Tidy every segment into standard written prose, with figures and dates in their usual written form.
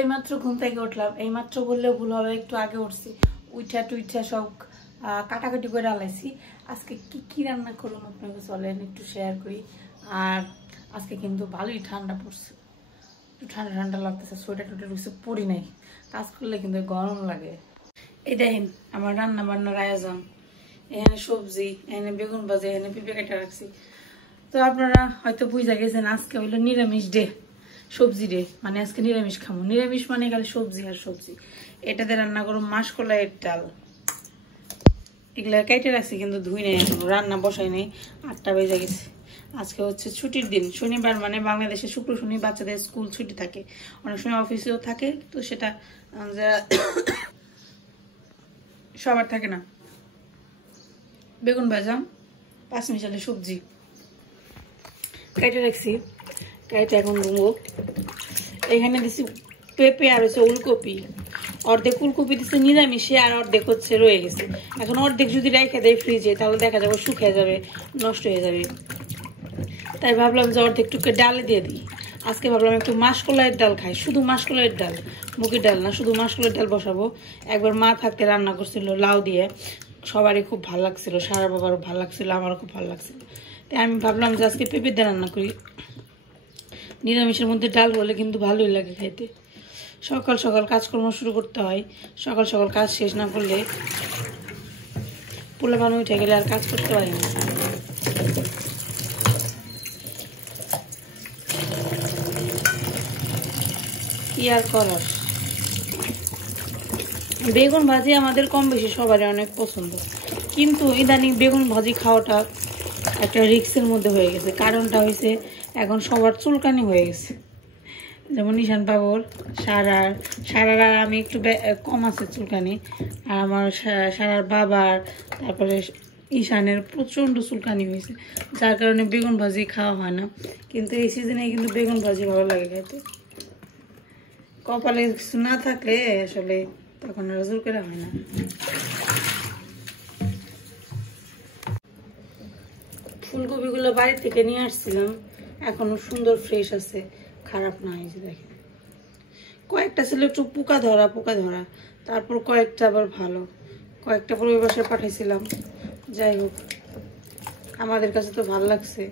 এইমাত্র ঘুম থেকে উঠলাম, এইমাত্র বললেও ভুল হবে, একটু আগে উঠছি। উঠা টুইঠা সব কাটাকাটি করে আলাইছি। আজকে কি কি রান্না করলাম আপনাকে চলেন একটু শেয়ার করি। আর আজকে কিন্তু ভালোই ঠান্ডা পড়ছে, একটু ঠান্ডা ঠান্ডা লাগতেছে, সোয়েটার টোয়েটার রয়েছে পরি নাই, কাজ করলে কিন্তু গরম লাগে। এই দেখেন আমার রান্না বান্নার আয়োজন, এখানে সবজি, এখানে বেগুন ভাজি, এখানে পেঁপে কাটা রাখছি। তো আপনারা হয়তো বুঝা গেছেন আজকে হইলো নিরামিষ ডে, সবজি ডে, মানে আজকে নিরামিষ খাবো। নিরামিষ মানে খালি সবজি আর সবজি। এটাতে রান্না করো মাসকলাইয়ের ডাল, এগুলা কেটে রাখছি কিন্তু ধুই নাই, এখনো রান্না বসাই নাই। 8টা বেজে গেছে। আজকে হচ্ছে ছুটির দিন, শনিবার, মানে বাংলাদেশে শুক্র শনি বাচ্চাদের স্কুল ছুটি থাকে, অনেক সময় অফিসেও থাকে, তো সেটা সবার থাকে না। বেগুন ভাজা, 5 মিশালি সবজি কেটে রাখছি, কেটে এখন ধুবো। এখানে দিছি পেঁপে আর হচ্ছে উলকপি, অর্ধেক ফুলকপি দিচ্ছে নিরামিষে আর অর্ধেক হচ্ছে রয়ে গেছে। এখন অর্ধেক যদি রেখে দেয় ফ্রিজে তাহলে দেখা যাবে শুকিয়ে যাবে, নষ্ট হয়ে যাবে। তাই ভাবলাম যে অর্ধেকটুকু ডালে দিয়ে দিই। আজকে ভাবলাম একটু মাসকলাইয়ের ডাল খাই, শুধু মাসকলাইয়ের ডাল, মুগের ডাল না, শুধু মাসকলাইয়ের ডাল বসাবো। একবার মা থাকতে রান্না করছিল লাউ দিয়ে, সবারই খুব ভালো লাগছিল, সারা বাবারও ভালো লাগছিল, আমারও খুব ভালো লাগছিল। তাই আমি ভাবলাম যে আজকে পেঁপের ডাল রান্না করি। নিরামিষের মধ্যে ডাল হলে কিন্তু ভালোই লাগে খাইতে। সকাল সকাল কাজকর্ম শুরু করতে হয়, সকাল সকাল কাজ শেষ না করলে পোলাপান উঠে গেলে আর কাজ করতে পারি না। কি আর করার, বেগুন ভাজি আমাদের কম বেশি সবারই অনেক পছন্দ, কিন্তু ইদানিং বেগুন ভাজি খাওয়াটা একটা রিস্কের মধ্যে হয়ে গেছে। কারণটা হয়েছে এখন সবার চুলকানি হয়ে গেছে, যেমন ঈশান বাবুর, সারার আর আমি একটু কম আছে চুলকানি, আর আমার সারার বাবার, তারপরে ঈশানের প্রচণ্ড চুলকানি হয়েছে, যার কারণে বেগুন ভাজি খাওয়া হয় না। কিন্তু এই সিজনে কিন্তু বেগুন ভাজি ভালো লাগে খাইতে। কপালে কিছু না থাকলে আসলে তখন আর জোর করে হয় না। ফুলকপিগুলো বাড়ি থেকে নিয়ে আসছিলাম, এখনো সুন্দর ফ্রেশ আছে, খারাপ না। এই যে দেখেন, কয়েকটা ছিল একটু পোকা ধরা, তারপর কয়েকটা আবার ভালো, কয়েকটা পর ওই বাসায় পাঠাইছিলাম। যাই হোক, আমাদের কাছে তো ভালো লাগছে।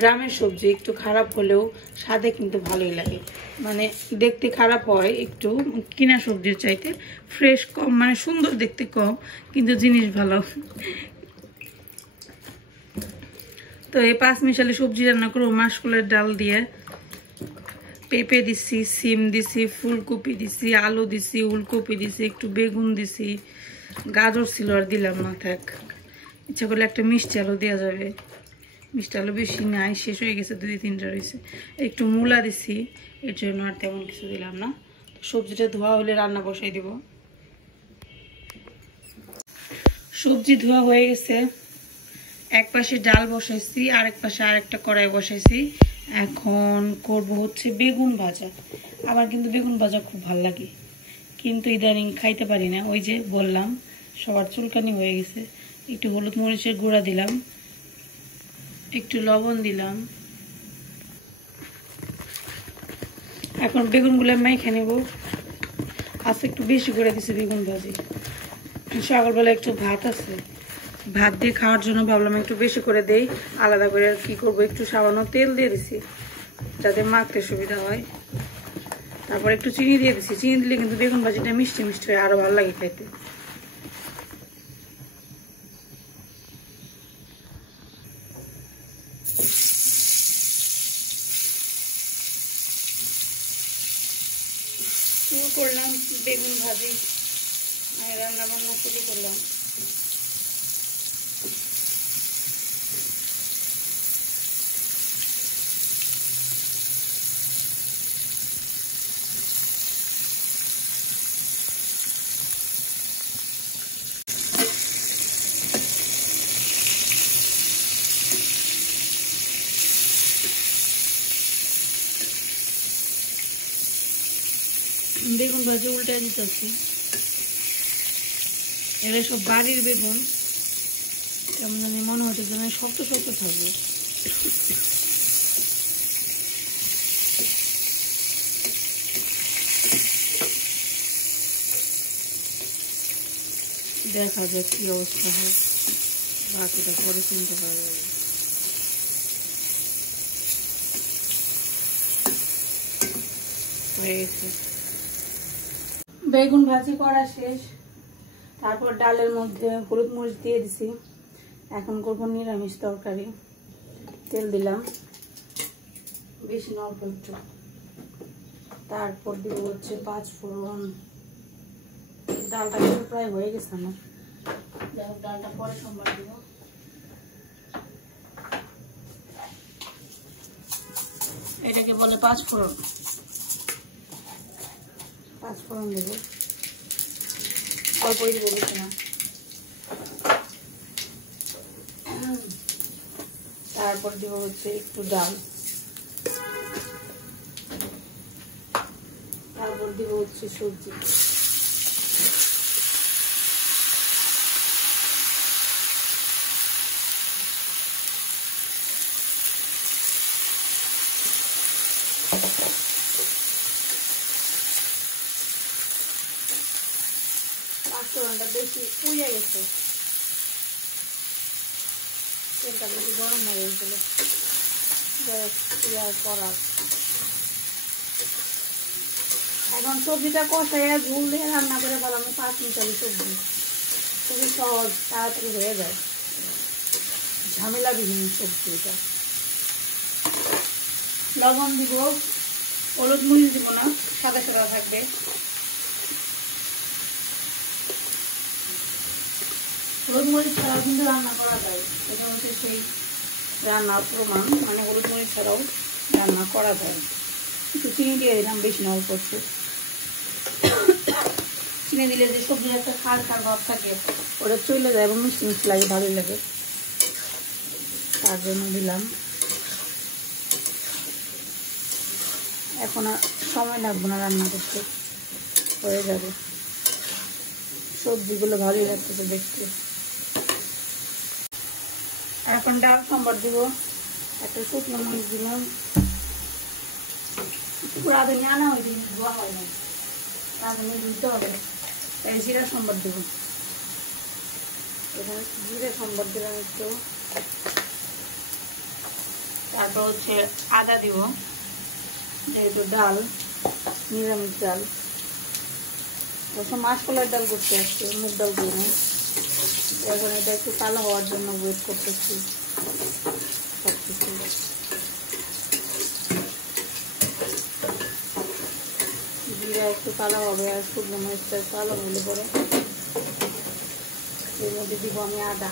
গ্রামের সবজি একটু খারাপ হলেও স্বাদে কিন্তু ভালোই লাগে, মানে দেখতে খারাপ হয় একটু কিনা সবজির চাইতে, ফ্রেশ কম, মানে সুন্দর দেখতে কম, কিন্তু জিনিস ভালো। তো এই 5 মিশালি সবজি রান্না করবো মাসকলাইয়ের ডাল দিয়ে। পেঁপে দিছি, সিম দিছি, ফুলকপি দিছি, আলু দিছি, উলকপি দিছি, একটু বেগুন দিছি, গাজর ছিল আর দিলাম না, থাক। ইচ্ছা করলে একটা মিষ্টি আলু দেওয়া যাবে, মিষ্টি আলু বেশি নাই, শেষ হয়ে গেছে, 2-3টা রয়েছে। একটু মূলা দিছি, এর জন্য আর তেমন কিছু দিলাম না। সবজিটা ধোয়া হলে রান্না বসাই দিব। সবজি ধোয়া হয়ে গেছে, এক পাশে ডাল বসাইছি, আরেক পাশে আরেকটা কড়াই বসাইছি। এখন করব হচ্ছে বেগুন ভাজা। আমার কিন্তু বেগুন ভাজা খুব ভালো লাগে, কিন্তু ইদানিং খাইতে পারি না। ওই যে বললাম সবার চুলকানি হয়ে গেছে। একটু হলুদ মরিচের গুঁড়া দিলাম, একটু লবণ দিলাম। এখন বেগুনগুলো মেখে নেব। আজকে একটু বেশি করে দিছি বেগুন ভাজি, সকালবেলা একটু ভাত আছে, ভাত দিয়ে খাওয়ার জন্য ভাবলাম একটু বেশি করে দেই। আলাদা করে আর কি করবো, একটু সামান্য তেল দিয়ে দিছি যাতে মাখতে সুবিধা হয়। তারপর একটু চিনি দিয়ে দিছি, চিনি দিলে কিন্তু বেগুন ভাজিটা মিষ্টি মিষ্টি হয়, আরো ভালো লাগে খাইতে। শুরু করলাম বেগুন ভাজি, রান্না বান্না শুরু করলাম। বেগুন ভাজি উল্টে দিতেছি, এরা সব বাড়ির বেগুন, কেমন জানি মনে হচ্ছে যেন শক্ত শক্ত থাকবে। দেখা যাক কি অবস্থা হয়, বাকিটা পরে চিনতে পারবে। বেগুন ভাজি করা শেষ, তারপর ডালের মধ্যে হলুদ মরিচ দিয়ে দিছি। এখন করবো নিরামিষ তরকারি। তেল দিলাম বেশি না, অল্প একটু। তারপর দিব হচ্ছে 5 ফোড়ন। ডালটা কিন্তু প্রায় হয়ে গেছে আমার, ডালটা পরে সোমবার দিব। এটাকে বলে 5 ফোড়ন। 5 ফোড়ন দেবো, অল্পই দেবো, বেশি না। তারপর দিব হচ্ছে একটু ডাল, তারপর দিব হচ্ছে সবজি। পাঁচফোড়নটা বেশি পুড়ে গেছে, তেলটা বেশি গরম হয়ে গেছিল করার। এখন সবজিটা কষাইয়া ঝুল দিয়ে রান্না করে বললাম 5 মিনিটের সবজি, খুবই সহজ, তাড়াতাড়ি হয়ে যায়, ঝামেলাবিহীন সবজি এটা। লবণ দিব, হলুদ মরিচ দিব না, সাদা সাদা থাকবে। হলুদ মরিচ ছাড়াও কিন্তু রান্না করা যায়, এটা হচ্ছে সেই রান্নার প্রমাণ, মানে হলুদ মরিচ ছাড়াও রান্না করা যায়। একটু চিনি দিয়ে দিলাম, বেশি না, অল্প একটু। চিনি দিলে যে সবজির একটা খাল খাল ভাব থাকে ওটা চলে যায় এবং মিষ্টি মিষ্টি লাগে, ভালোই লাগে, তার জন্য দিলাম। এখন আর সময় লাগবে না রান্না করতে, হয়ে যাবে। সবজিগুলো ভালোই লাগতেছে দেখতে। এখন ডাল সম্বার দিব, একটা শুকনো মরিচ দিলাম, রাঁধুনি আনা হয়েছে কিন্তু ধোয়া হয় না, রাঁধুনি দিতে হবে, তাই জিরা সম্বার দেব। এখানে জিরা সম্বার দিলাম একটু। তারপর হচ্ছে আদা দিব, যেহেতু ডাল নিরামিষ ডাল, অবশ্য মাসকলাইয়ের ডাল করতে আসছে, মুগ ডাল দিয়ে না। এখন এটা একটু কালো হওয়ার জন্য ওয়েট করতেছি সবকিছু। জিরা একটু কালো হবে আর শুকনো মরিচটা কালো হলে পরে এর মধ্যে দিব আমি আদা।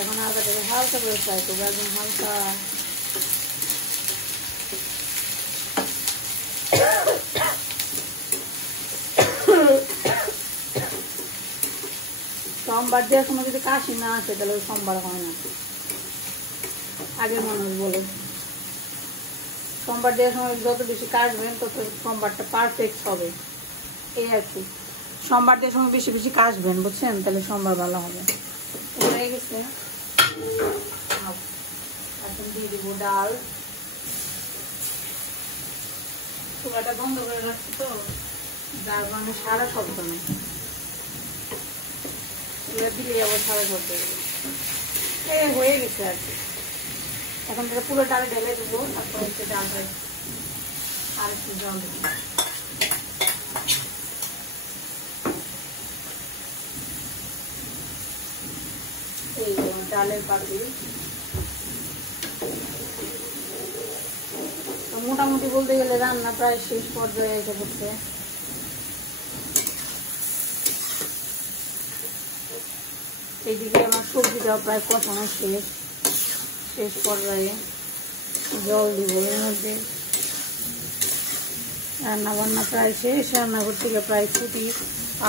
এখন আদাটাকে হালকা করে ফ্রাই করবো, একদম হালকা। সোমবার দেওয়ার সময় যদি কাশি না আসে তাহলে ওই সোমবার হয় না, আগের মানুষ বলে। সোমবার দেওয়ার সময় যত বেশি কাশবেন তত সোমবারটা পারফেক্ট হবে, এই আর কি। সোমবার দেওয়ার সময় বেশি বেশি কাশবেন, বুঝছেন, তাহলে সোমবার ভালো হবে। হয়ে গেছে, এখন দিয়ে দিব ডাল। চুলাটা বন্ধ করে রাখছি তো, যার মানে সারা শব্দ নেই, দিলে যাবো সারা শব্দ। হয়ে গেছে আর কি। এখন থেকে পুরো ডাল ঢেলে দেবো, তারপর হচ্ছে ডালটা আর একটু জল দেবো। এই ডালের পাতি মোটামুটি বলতে গেলে রান্না প্রায় শেষ পর্যায়ে এসে পড়ছে। এইদিকে আমার সবজিটাও প্রায় কষানো শেষ পর্যায়ে। জল দিব এর মধ্যে। রান্না বান্না প্রায় শেষ, রান্নাঘর থেকে প্রায় ছুটি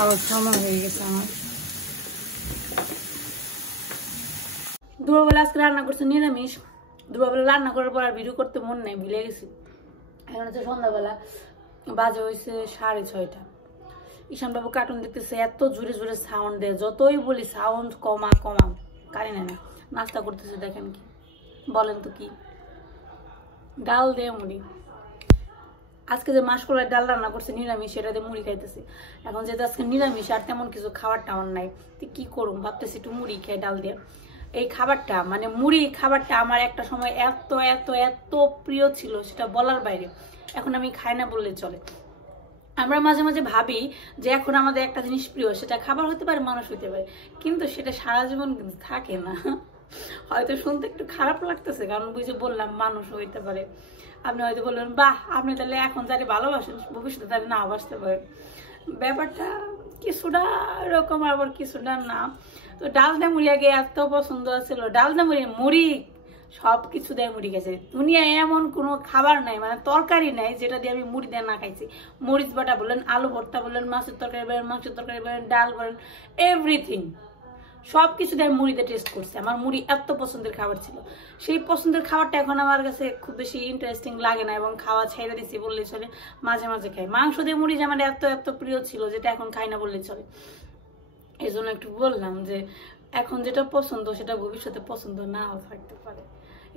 আবার সময় হয়ে গেছে আমার। দুপুরবেলা আজকে রান্না করছি নিরামিষ। দুপুরবেলা রান্না করার পর আর ভিডিও করতে মন নেই, ভুলে গেছি। এখন হচ্ছে সন্ধ্যাবেলা, বাজে হয়েছে 6:30। ঈশানবাবু কার্টুন দেখতেছে, এত জোরে জোরে সাউন্ড দেয়, যতই বলি সাউন্ড কমা কানে নেয় না। নাস্তা করতেছে, দেখেন কি বলেন তো, কি ডাল দিয়ে মুড়ি। আজকে যে মাসকলাইয়ের ডাল রান্না করছে নিরামিষ, সেটাতে মুড়ি খাইতেছি। এখন যেহেতু আজকে নিরামিষ আর তেমন কিছু খাবার টাওয়ার নাই, তো কি করুম ভাবতেছি একটু মুড়ি খাই ডাল দিয়ে। এই খাবারটা মানে মুড়ি খাবারটা আমার একটা সময় এত এত এত প্রিয় ছিল, সেটা বলার বাইরে। এখন আমি খাই না বললে চলে। আমরা মাঝে মাঝে ভাবি যে এখন আমাদের একটা জিনিস প্রিয়, সেটা খাবার হতে পারে, মানুষ হতে পারে, কিন্তু সেটা সারা জীবন কিন্তু থাকে না। হয়তো শুনতে একটু খারাপ লাগতেছে, কারণ বুঝে বললাম মানুষ হইতে পারে। আপনি হয়তো বললেন বাহ, আপনি তাহলে এখন যারে ভালোবাসেন ভবিষ্যতে তাহলে না বাসতে পারেন। ব্যাপারটা কিছুটা এরকম, আবার কিছুটা না। তো ডাল দা মুড়ি আগে এত পছন্দ ছিল, ডাল দা মুড়ি মুড়ি সবকিছু দিয়ে মুড়ি গেছে। দুনিয়ায় এমন কোনো খাবার নাই, মানে তরকারি নাই যেটা দিয়ে আমি মুড়ি দিয়ে না খাইছি। মরিচ বাটা বলেন, আলু ভর্তা বলেন, মাছের তরকারি বলেন, মাংসের তরকারি বলেন, ডাল বলেন, এভরিথিং সবকিছু দিয়ে মুড়িতে টেস্ট করছে। আমার মুড়ি এত পছন্দের খাবার ছিল। সেই পছন্দের খাবারটা এখন আমার কাছে খুব বেশি ইন্টারেস্টিং লাগে না, এবং খাওয়া ছেড়ে দিচ্ছি বললেই চলে। মাঝে মাঝে খাই। মাংস দিয়ে মুড়ি যে আমার এত এত প্রিয় ছিল, যেটা এখন খাই না বললেই চলে। এই জন্য একটু বললাম যে এখন যেটা পছন্দ সেটা ভবিষ্যতে পছন্দ নাও থাকতে পারে,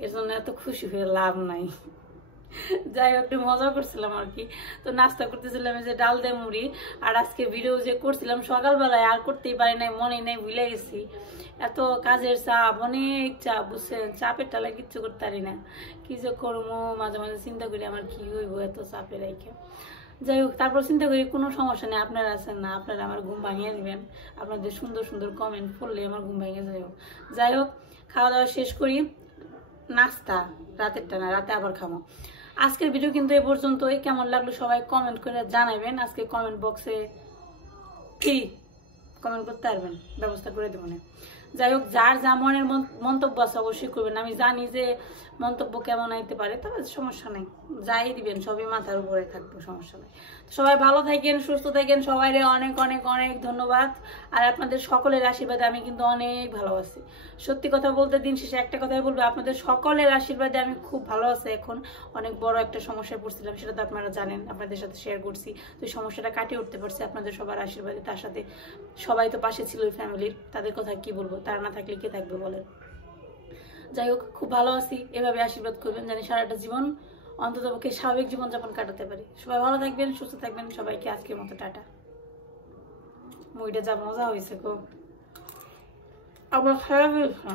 এর জন্য এত খুশি হয়ে লাভ নাই। যাই হোক, একটু মজা করছিলাম আর কি। তো নাস্তা করতেছিলাম যে ডাল দিয়ে মুড়ি। আর আজকে ভিডিও যে করছিলাম সকালবেলায় আর করতেই পারি নাই, মনে নাই, ভুলে গেছি। এত কাজের চাপ, অনেক চাপ, বুঝছেন, চাপের টালে কিচ্ছু করতে পারি না। কি যে করবো মাঝে মাঝে চিন্তা করি আমার কি হইব এত চাপে রেখে। যাই হোক, তারপর চিন্তা করি কোনো সমস্যা নেই, আপনারা আছেন না, আপনারা আমার ঘুম ভাঙিয়ে দিবেন। আপনাদের সুন্দর সুন্দর কমেন্ট পড়লে আমার ঘুম ভেঙে যাই হোক, খাওয়া দাওয়া শেষ করি। নাস্তা রাতেরটা না, রাতে আবার খাবো। আজকের ভিডিও কিন্তু এ পর্যন্তই। কেমন লাগলো সবাই কমেন্ট করে জানাবেন। আজকে কমেন্ট বক্সে কি কমেন্ট করতে পারবেন, ব্যবস্থা করে দেবো না। যাই হোক, যার যা মনের মন্তব্য আছে অবশ্যই করবেন। আমি জানি যে মন্তব্য কেমন আইতে পারে, তবে সমস্যা নেই, যাই দিবেন সবই মাথার উপরে থাকবো, সমস্যা নেই। সবাই ভালো থাকেন, সুস্থ থাকেন, সবাই অনেক অনেক অনেক ধন্যবাদ। আর আপনাদের সকলের আশীর্বাদে আমি কিন্তু অনেক ভালো আছি। সত্যি কথা বলতে দিন শেষে একটা কথাই বলবো, আপনাদের সকলের আশীর্বাদে আমি খুব ভালো আছি। এখন অনেক বড় একটা সমস্যায় পড়ছিলাম, সেটা তো আপনারা জানেন, আপনাদের সাথে শেয়ার করছি। তো এই সমস্যাটা কাটিয়ে উঠতে পারছি আপনাদের সবার আশীর্বাদে। তার সাথে সবাই তো পাশে ছিল, ফ্যামিলির, তাদের কথা কি বলবো, তারা না থাকলে কে থাকবে বলেন। যাই হোক, খুব ভালো আছি। এভাবে আশীর্বাদ করবেন জানি সারাটা জীবন অন্ততপক্ষে স্বাভাবিক জীবনযাপন কাটাতে পারি। সবাই ভালো থাকবেন, সুস্থ থাকবেন। সবাইকে আজকের মতো টাটা। মুইটা যা মজা হয়েছে গো, আবার খারাপ হয়েছে।